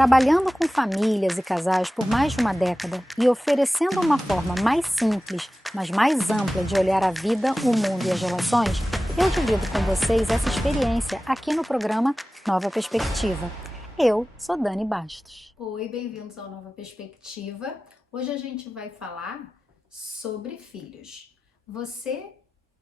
Trabalhando com famílias e casais por mais de uma década e oferecendo uma forma mais simples, mas mais ampla de olhar a vida, o mundo e as relações, eu divido com vocês essa experiência aqui no programa Nova Perspectiva. Eu sou Dani Bastos. Oi, bem-vindos ao Nova Perspectiva. Hoje a gente vai falar sobre filhos. Você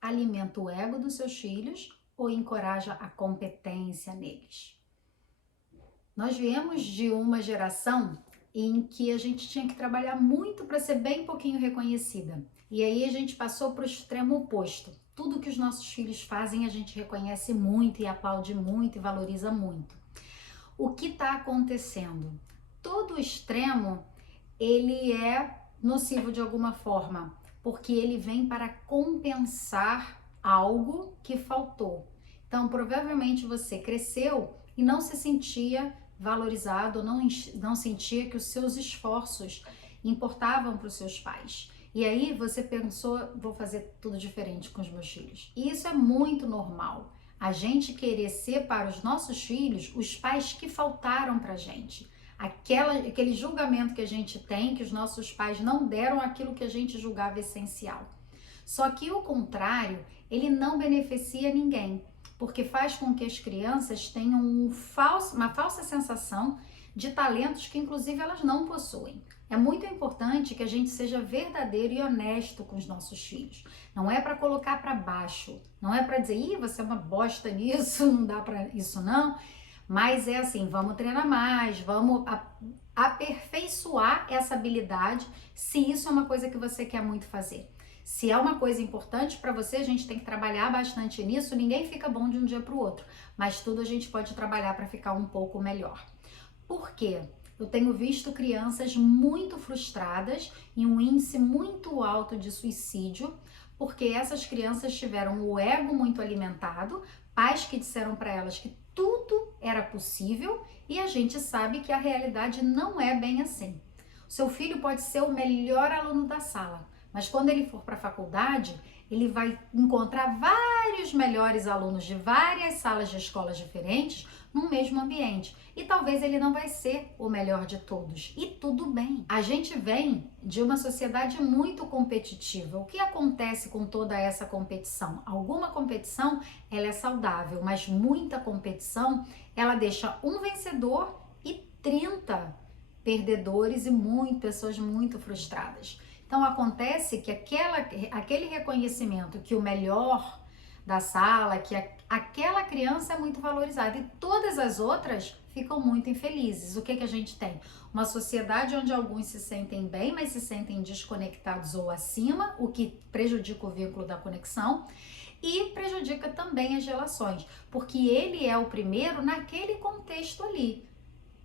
alimenta o ego dos seus filhos ou encoraja a competência neles? Nós viemos de uma geração em que a gente tinha que trabalhar muito para ser bem pouquinho reconhecida. E aí a gente passou para o extremo oposto. Tudo que os nossos filhos fazem a gente reconhece muito e aplaude muito e valoriza muito. O que está acontecendo? Todo extremo, ele é nocivo de alguma forma, porque ele vem para compensar algo que faltou. Então, provavelmente você cresceu e não se sentia valorizado, não sentia que os seus esforços importavam para os seus pais. E aí você pensou, vou fazer tudo diferente com os meus filhos. E isso é muito normal. A gente querer ser para os nossos filhos os pais que faltaram para a gente. Aquele julgamento que a gente tem, que os nossos pais não deram aquilo que a gente julgava essencial. Só que o contrário, ele não beneficia ninguém, porque faz com que as crianças tenham uma falsa sensação de talentos que inclusive elas não possuem. É muito importante que a gente seja verdadeiro e honesto com os nossos filhos. Não é para colocar para baixo, não é para dizer, ih, você é uma bosta nisso, não dá para isso não. Mas é assim, vamos treinar mais, vamos aperfeiçoar essa habilidade, se isso é uma coisa que você quer muito fazer. Se é uma coisa importante para você, a gente tem que trabalhar bastante nisso. Ninguém fica bom de um dia para o outro, mas tudo a gente pode trabalhar para ficar um pouco melhor. Por quê? Eu tenho visto crianças muito frustradas e um índice muito alto de suicídio, porque essas crianças tiveram o ego muito alimentado, pais que disseram para elas que tudo era possível e a gente sabe que a realidade não é bem assim. O seu filho pode ser o melhor aluno da sala, mas quando ele for para a faculdade, ele vai encontrar vários melhores alunos de várias salas de escolas diferentes no mesmo ambiente. E talvez ele não vai ser o melhor de todos. E tudo bem. A gente vem de uma sociedade muito competitiva. O que acontece com toda essa competição? Alguma competição, ela é saudável, mas muita competição, ela deixa um vencedor e 30 perdedores e pessoas muito frustradas. Então acontece que aquele reconhecimento que o melhor da sala, que aquela criança é muito valorizada e todas as outras ficam muito infelizes. O que a gente tem? Uma sociedade onde alguns se sentem bem, mas se sentem desconectados ou acima, o que prejudica o vínculo da conexão e prejudica também as relações, porque ele é o primeiro naquele contexto ali.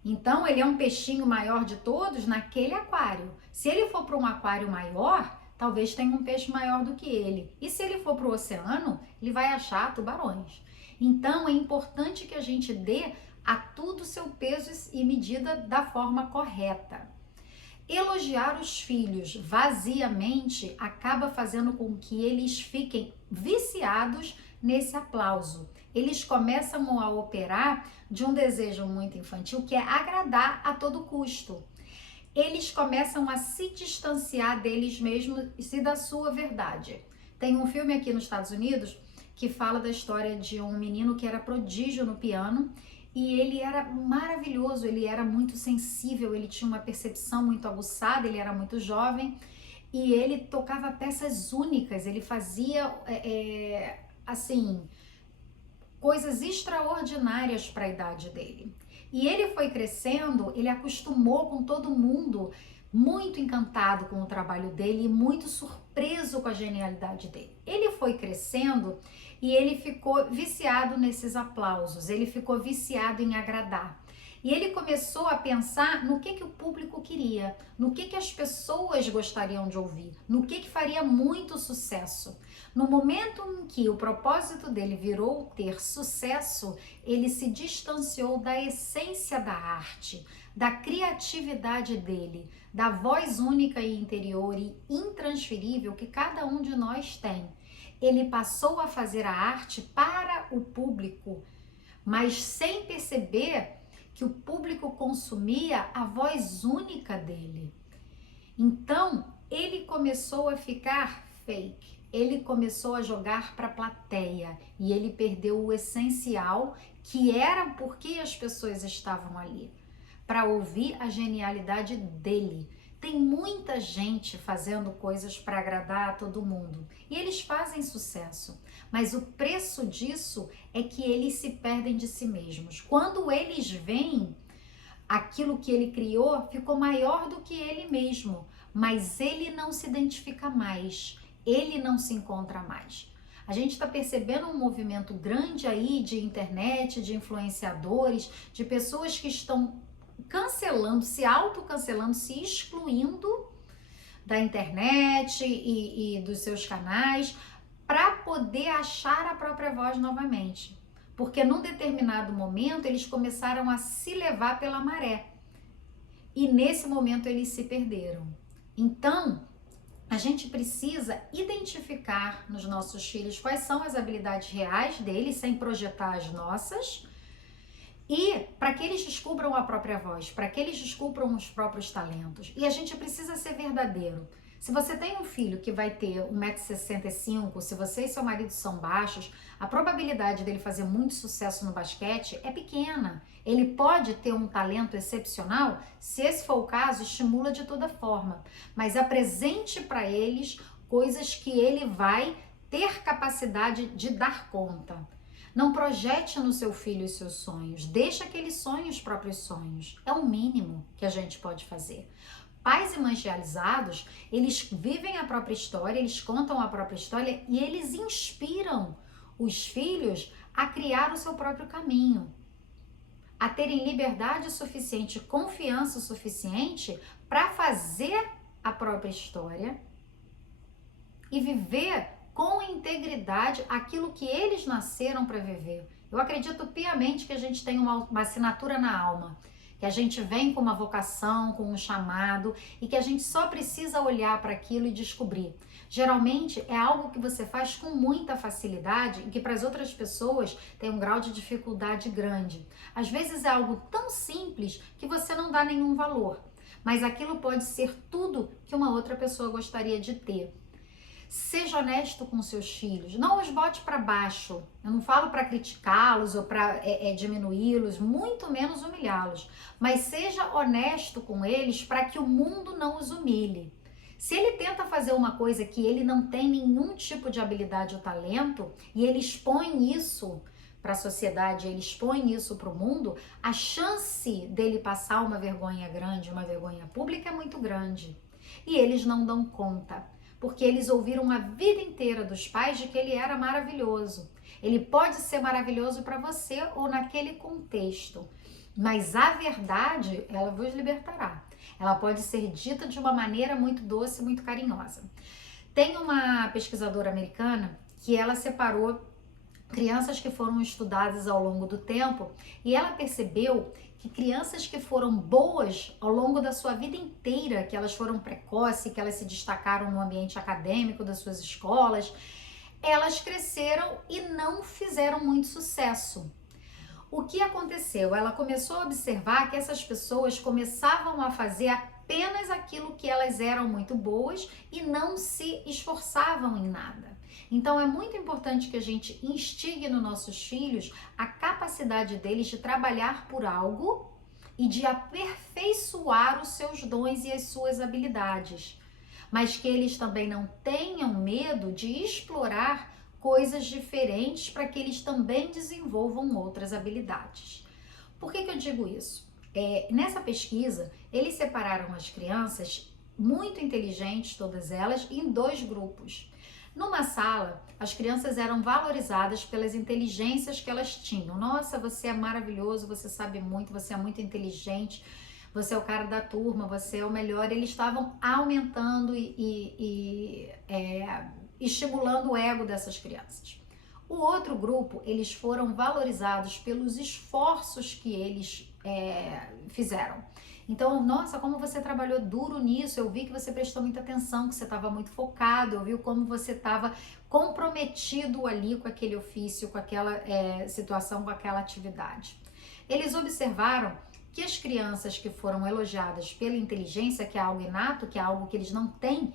Então, ele é um peixinho maior de todos naquele aquário. Se ele for para um aquário maior, talvez tenha um peixe maior do que ele. E se ele for para o oceano, ele vai achar tubarões. Então, é importante que a gente dê a tudo seu peso e medida da forma correta. Elogiar os filhos vaziamente acaba fazendo com que eles fiquem viciados nesse aplauso. Eles começam a operar de um desejo muito infantil, que é agradar a todo custo. Eles começam a se distanciar deles mesmos e da sua verdade. Tem um filme aqui nos Estados Unidos que fala da história de um menino que era prodígio no piano e ele era maravilhoso, ele era muito sensível, ele tinha uma percepção muito aguçada, ele era muito jovem e ele tocava peças únicas, ele fazia coisas extraordinárias para a idade dele. E ele foi crescendo, ele acostumou com todo mundo, muito encantado com o trabalho dele e muito surpreso com a genialidade dele. Ele foi crescendo e ele ficou viciado nesses aplausos, ele ficou viciado em agradar. E ele começou a pensar no que o público queria, no que as pessoas gostariam de ouvir, no que faria muito sucesso. No momento em que o propósito dele virou ter sucesso, ele se distanciou da essência da arte, da criatividade dele, da voz única e interior e intransferível que cada um de nós tem. Ele passou a fazer a arte para o público, mas sem perceber que o público consumia a voz única dele. Então, ele começou a ficar fake, ele começou a jogar para a plateia e ele perdeu o essencial, que era porque as pessoas estavam ali, para ouvir a genialidade dele. Tem muita gente fazendo coisas para agradar a todo mundo e eles fazem sucesso, mas o preço disso é que eles se perdem de si mesmos. Quando eles veem aquilo que ele criou, ficou maior do que ele mesmo, mas ele não se identifica mais, ele não se encontra mais. A gente está percebendo um movimento grande aí de internet, de influenciadores, de pessoas que estão cancelando, se autocancelando, se excluindo da internet e dos seus canais para poder achar a própria voz novamente. Porque num determinado momento eles começaram a se levar pela maré e nesse momento eles se perderam. Então, a gente precisa identificar nos nossos filhos quais são as habilidades reais deles, sem projetar as nossas, e para que eles descubram a própria voz, para que eles descubram os próprios talentos. E a gente precisa ser verdadeiro. Se você tem um filho que vai ter 1,65 m, se você e seu marido são baixos, a probabilidade dele fazer muito sucesso no basquete é pequena. Ele pode ter um talento excepcional, se esse for o caso, estimula de toda forma. Mas apresente para eles coisas que ele vai ter capacidade de dar conta. Não projete no seu filho os seus sonhos, deixa que ele sonhe os próprios sonhos. É o mínimo que a gente pode fazer. Pais e mães realizados, eles vivem a própria história, eles contam a própria história e eles inspiram os filhos a criar o seu próprio caminho, a terem liberdade suficiente, confiança suficiente para fazer a própria história e viver com integridade aquilo que eles nasceram para viver. Eu acredito piamente que a gente tem uma assinatura na alma, que a gente vem com uma vocação, com um chamado e que a gente só precisa olhar para aquilo e descobrir. Geralmente é algo que você faz com muita facilidade e que para as outras pessoas tem um grau de dificuldade grande. Às vezes é algo tão simples que você não dá nenhum valor, mas aquilo pode ser tudo que uma outra pessoa gostaria de ter. Seja honesto com seus filhos, não os bote para baixo. Eu não falo para criticá-los ou para diminuí-los, muito menos humilhá-los, mas seja honesto com eles para que o mundo não os humilhe. Se ele tenta fazer uma coisa que ele não tem nenhum tipo de habilidade ou talento e ele expõe isso para a sociedade, ele expõe isso para o mundo, a chance dele passar uma vergonha grande, uma vergonha pública é muito grande. E eles não dão conta, porque eles ouviram a vida inteira dos pais de que ele era maravilhoso. Ele pode ser maravilhoso para você ou naquele contexto, mas a verdade, ela vos libertará. Ela pode ser dita de uma maneira muito doce, muito carinhosa. Tem uma pesquisadora americana que ela separou crianças que foram estudadas ao longo do tempo e ela percebeu que crianças que foram boas ao longo da sua vida inteira, que elas foram precoces, que elas se destacaram no ambiente acadêmico das suas escolas, elas cresceram e não fizeram muito sucesso. O que aconteceu? Ela começou a observar que essas pessoas começavam a fazer apenas aquilo que elas eram muito boas e não se esforçavam em nada. Então é muito importante que a gente instigue nos nossos filhos a capacidade deles de trabalhar por algo e de aperfeiçoar os seus dons e as suas habilidades, mas que eles também não tenham medo de explorar coisas diferentes para que eles também desenvolvam outras habilidades. Por que eu digo isso? Nessa pesquisa, eles separaram as crianças muito inteligentes, todas elas, em 2 grupos. Numa sala, as crianças eram valorizadas pelas inteligências que elas tinham. Nossa, você é maravilhoso, você sabe muito, você é muito inteligente, você é o cara da turma, você é o melhor. Eles estavam aumentando e estimulando o ego dessas crianças. O outro grupo, eles foram valorizados pelos esforços que eles fizeram. Então, nossa, como você trabalhou duro nisso, eu vi que você prestou muita atenção, que você estava muito focado, eu vi como você estava comprometido ali com aquele ofício, com aquela situação, com aquela atividade. Eles observaram que as crianças que foram elogiadas pela inteligência, que é algo inato, que é algo que eles não têm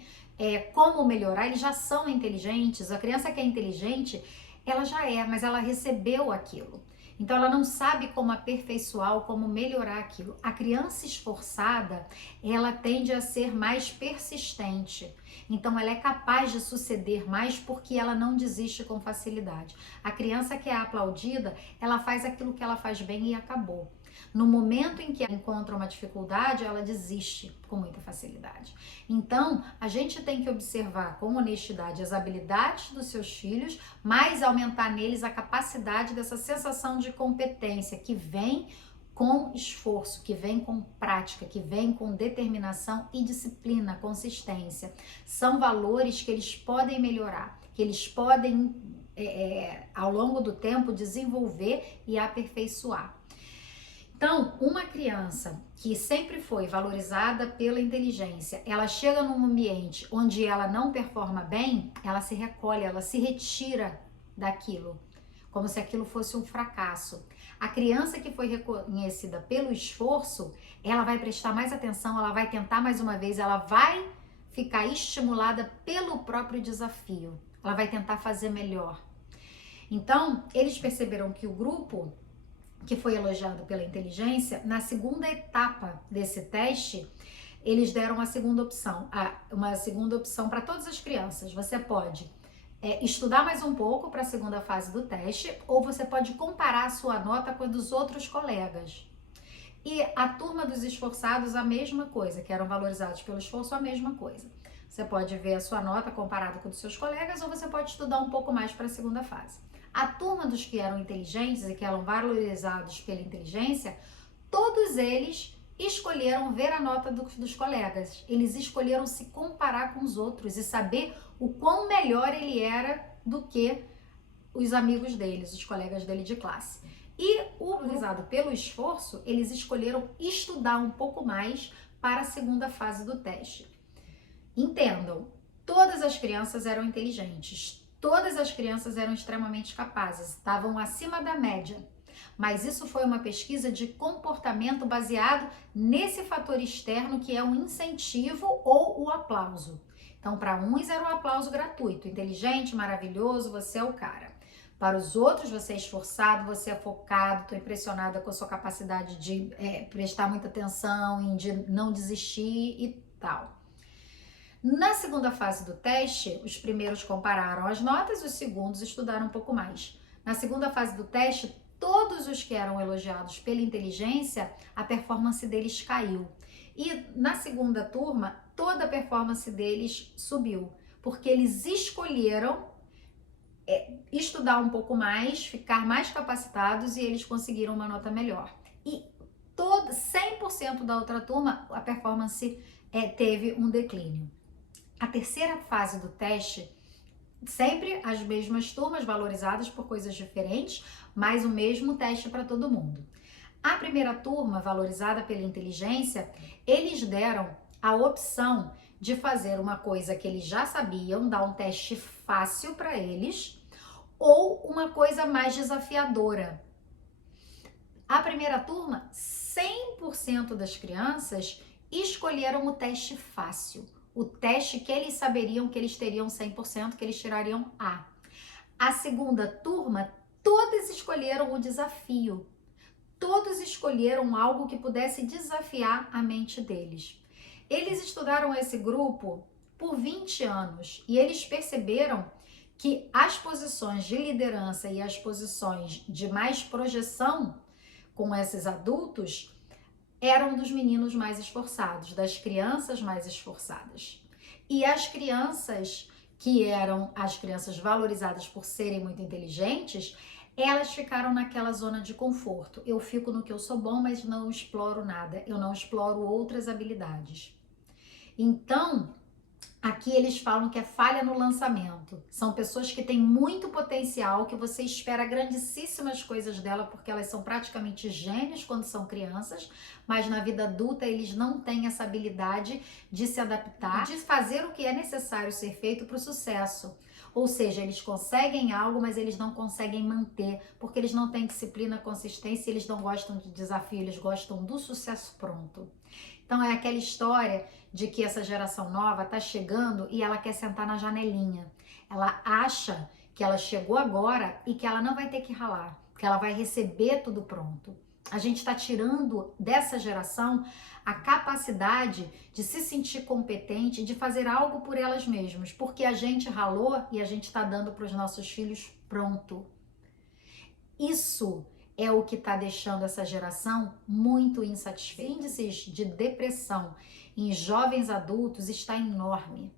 como melhorar, eles já são inteligentes. A criança que é inteligente, ela já é, mas ela recebeu aquilo. Então ela não sabe como aperfeiçoar ou como melhorar aquilo. A criança esforçada, ela tende a ser mais persistente. Então ela é capaz de suceder mais porque ela não desiste com facilidade. A criança que é aplaudida, ela faz aquilo que ela faz bem e acabou. No momento em que ela encontra uma dificuldade, ela desiste com muita facilidade. Então, a gente tem que observar com honestidade as habilidades dos seus filhos, mas aumentar neles a capacidade dessa sensação de competência que vem com esforço, que vem com prática, que vem com determinação e disciplina, consistência. São valores que eles podem melhorar, que eles podem, ao longo do tempo, desenvolver e aperfeiçoar. Então, uma criança que sempre foi valorizada pela inteligência, ela chega num ambiente onde ela não performa bem, ela se recolhe, ela se retira daquilo, como se aquilo fosse um fracasso. A criança que foi reconhecida pelo esforço, ela vai prestar mais atenção, ela vai tentar mais uma vez, ela vai ficar estimulada pelo próprio desafio, ela vai tentar fazer melhor. Então, eles perceberam que o grupo que foi elogiado pela inteligência, na segunda etapa desse teste, eles deram uma segunda opção para todas as crianças. Você pode estudar mais um pouco para a segunda fase do teste, ou você pode comparar a sua nota com a dos outros colegas. E a turma dos esforçados, a mesma coisa, que eram valorizados pelo esforço, a mesma coisa. Você pode ver a sua nota comparada com a dos seus colegas, ou você pode estudar um pouco mais para a segunda fase. A turma dos que eram inteligentes e que eram valorizados pela inteligência, todos eles escolheram ver a nota dos colegas. Eles escolheram se comparar com os outros e saber o quão melhor ele era do que os amigos deles, os colegas dele de classe. E o valorizado pelo esforço, eles escolheram estudar um pouco mais para a segunda fase do teste. Entendam, todas as crianças eram inteligentes. Todas as crianças eram extremamente capazes, estavam acima da média. Mas isso foi uma pesquisa de comportamento baseado nesse fator externo que é o incentivo ou o aplauso. Então, para uns era um aplauso gratuito, inteligente, maravilhoso, você é o cara. Para os outros, você é esforçado, você é focado, estou impressionada com a sua capacidade de prestar muita atenção, de não desistir e tal. Na segunda fase do teste, os primeiros compararam as notas, os segundos estudaram um pouco mais. Na segunda fase do teste, todos os que eram elogiados pela inteligência, a performance deles caiu. E na segunda turma, toda a performance deles subiu, porque eles escolheram estudar um pouco mais, ficar mais capacitados e eles conseguiram uma nota melhor. E 100% da outra turma, a performance teve um declínio. A terceira fase do teste, sempre as mesmas turmas valorizadas por coisas diferentes, mas o mesmo teste para todo mundo. A primeira turma, valorizada pela inteligência, eles deram a opção de fazer uma coisa que eles já sabiam, dar um teste fácil para eles, ou uma coisa mais desafiadora. A primeira turma, 100% das crianças escolheram o teste fácil. O teste que eles saberiam que eles teriam 100%, que eles tirariam A. A segunda turma, todas escolheram o desafio. Todos escolheram algo que pudesse desafiar a mente deles. Eles estudaram esse grupo por 20 anos e eles perceberam que as posições de liderança e as posições de mais projeção com esses adultos eram dos meninos mais esforçados, das crianças mais esforçadas. E as crianças que eram as crianças valorizadas por serem muito inteligentes, elas ficaram naquela zona de conforto. Eu fico no que eu sou bom, mas não exploro nada, eu não exploro outras habilidades. Então, aqui eles falam que é falha no lançamento. São pessoas que têm muito potencial, que você espera grandíssimas coisas dela, porque elas são praticamente gênios quando são crianças, mas na vida adulta eles não têm essa habilidade de se adaptar, de fazer o que é necessário ser feito para o sucesso. Ou seja, eles conseguem algo, mas eles não conseguem manter, porque eles não têm disciplina, consistência, eles não gostam de desafio, eles gostam do sucesso pronto. Então é aquela história de que essa geração nova tá chegando e ela quer sentar na janelinha. Ela acha que ela chegou agora e que ela não vai ter que ralar, que ela vai receber tudo pronto. A gente está tirando dessa geração a capacidade de se sentir competente, de fazer algo por elas mesmas, porque a gente ralou e a gente está dando para os nossos filhos pronto. Isso é o que está deixando essa geração muito insatisfeita. Índices de depressão em jovens adultos está enorme,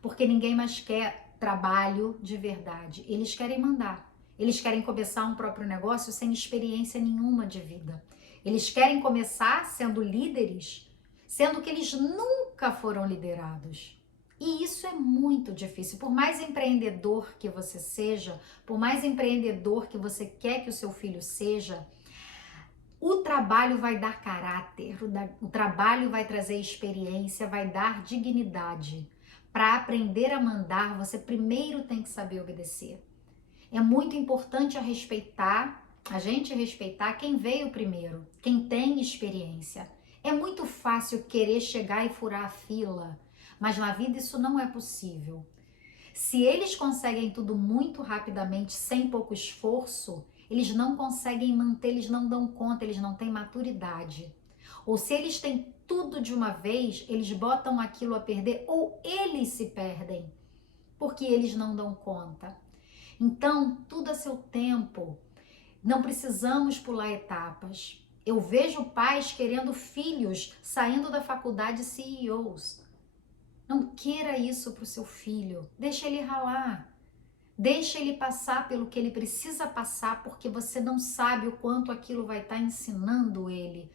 porque ninguém mais quer trabalho de verdade. Eles querem mandar. Eles querem começar um próprio negócio sem experiência nenhuma de vida. Eles querem começar sendo líderes, sendo que eles nunca foram liderados. E isso é muito difícil. Por mais empreendedor que você seja, por mais empreendedor que você quer que o seu filho seja, o trabalho vai dar caráter, o trabalho vai trazer experiência, vai dar dignidade. Para aprender a mandar, você primeiro tem que saber obedecer. É muito importante a gente respeitar quem veio primeiro, quem tem experiência. É muito fácil querer chegar e furar a fila, mas na vida isso não é possível. Se eles conseguem tudo muito rapidamente, sem pouco esforço, eles não conseguem manter, eles não dão conta, eles não têm maturidade. Ou se eles têm tudo de uma vez, eles botam aquilo a perder ou eles se perdem, porque eles não dão conta. Então, tudo a seu tempo. Não precisamos pular etapas. Eu vejo pais querendo filhos saindo da faculdade CEOs. Não queira isso para o seu filho. Deixa ele ralar. Deixa ele passar pelo que ele precisa passar, porque você não sabe o quanto aquilo vai estar ensinando ele.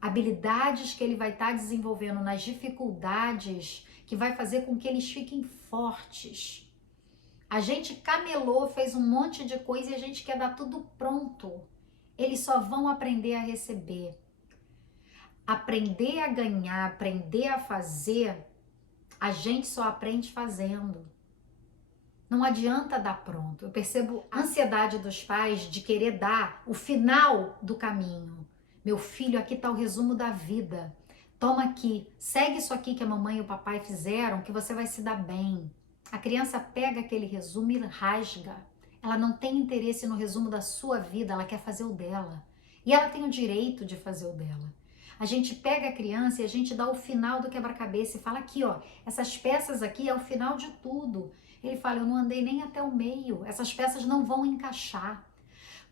Habilidades que ele vai estar desenvolvendo nas dificuldades, que vai fazer com que eles fiquem fortes. A gente camelou, fez um monte de coisa e a gente quer dar tudo pronto. Eles só vão aprender a receber. Aprender a ganhar, aprender a fazer, a gente só aprende fazendo. Não adianta dar pronto. Eu percebo a ansiedade dos pais de querer dar o final do caminho. Meu filho, aqui está o resumo da vida. Toma aqui, segue isso aqui que a mamãe e o papai fizeram, que você vai se dar bem. A criança pega aquele resumo e rasga. Ela não tem interesse no resumo da sua vida, ela quer fazer o dela. E ela tem o direito de fazer o dela. A gente pega a criança e a gente dá o final do quebra-cabeça e fala aqui, ó, essas peças aqui é o final de tudo. Ele fala, eu não andei nem até o meio, essas peças não vão encaixar.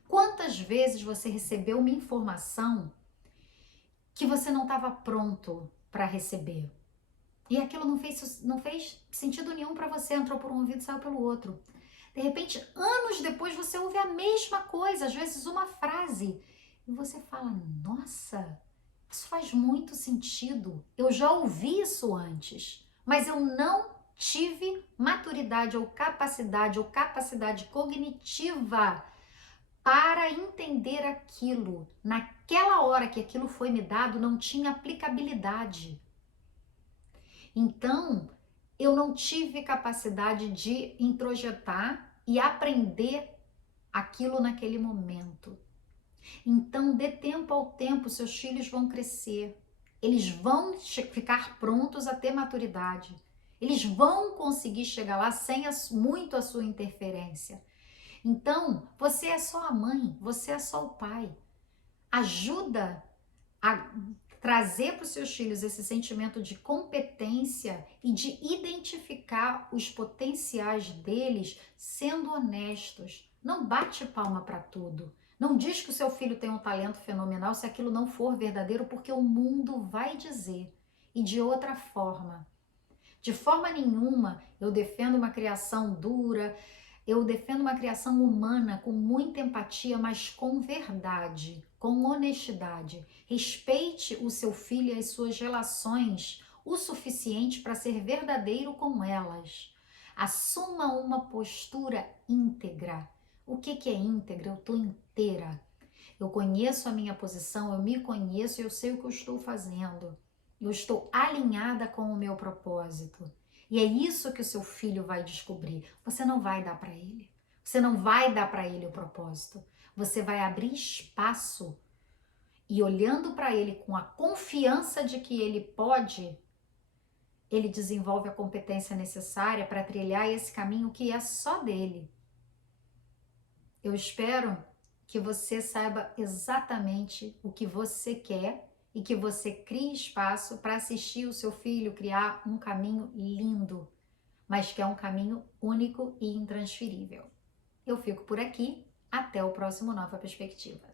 Quantas vezes você recebeu uma informação que você não estava pronto para receber? E aquilo não fez sentido nenhum para você, entrou por um ouvido e saiu pelo outro. De repente, anos depois, você ouve a mesma coisa, às vezes uma frase, e você fala, nossa, isso faz muito sentido. Eu já ouvi isso antes, mas eu não tive maturidade ou capacidade cognitiva para entender aquilo. Naquela hora que aquilo foi me dado, não tinha aplicabilidade. Então, eu não tive capacidade de introjetar e aprender aquilo naquele momento. Então, dê tempo ao tempo, seus filhos vão crescer. Eles vão ficar prontos a ter maturidade. Eles vão conseguir chegar lá sem muito a sua interferência. Então, você é só a mãe, você é só o pai. Ajuda a trazer para os seus filhos esse sentimento de competência e de identificar os potenciais deles sendo honestos. Não bate palma para tudo. Não diz que o seu filho tem um talento fenomenal se aquilo não for verdadeiro, porque o mundo vai dizer. E de outra forma. De forma nenhuma eu defendo uma criação dura, eu defendo uma criação humana com muita empatia, mas com verdade, com honestidade. Respeite o seu filho e as suas relações o suficiente para ser verdadeiro com elas. Assuma uma postura íntegra. O que é íntegra? Eu estou inteira. Eu conheço a minha posição, eu me conheço e eu sei o que eu estou fazendo. Eu estou alinhada com o meu propósito. E é isso que o seu filho vai descobrir. Você não vai dar para ele. Você não vai dar para ele o propósito. Você vai abrir espaço e olhando para ele com a confiança de que ele pode, ele desenvolve a competência necessária para trilhar esse caminho que é só dele. Eu espero que você saiba exatamente o que você quer e que você crie espaço para assistir o seu filho criar um caminho lindo, mas que é um caminho único e intransferível. Eu fico por aqui, até o próximo Nova Perspectiva.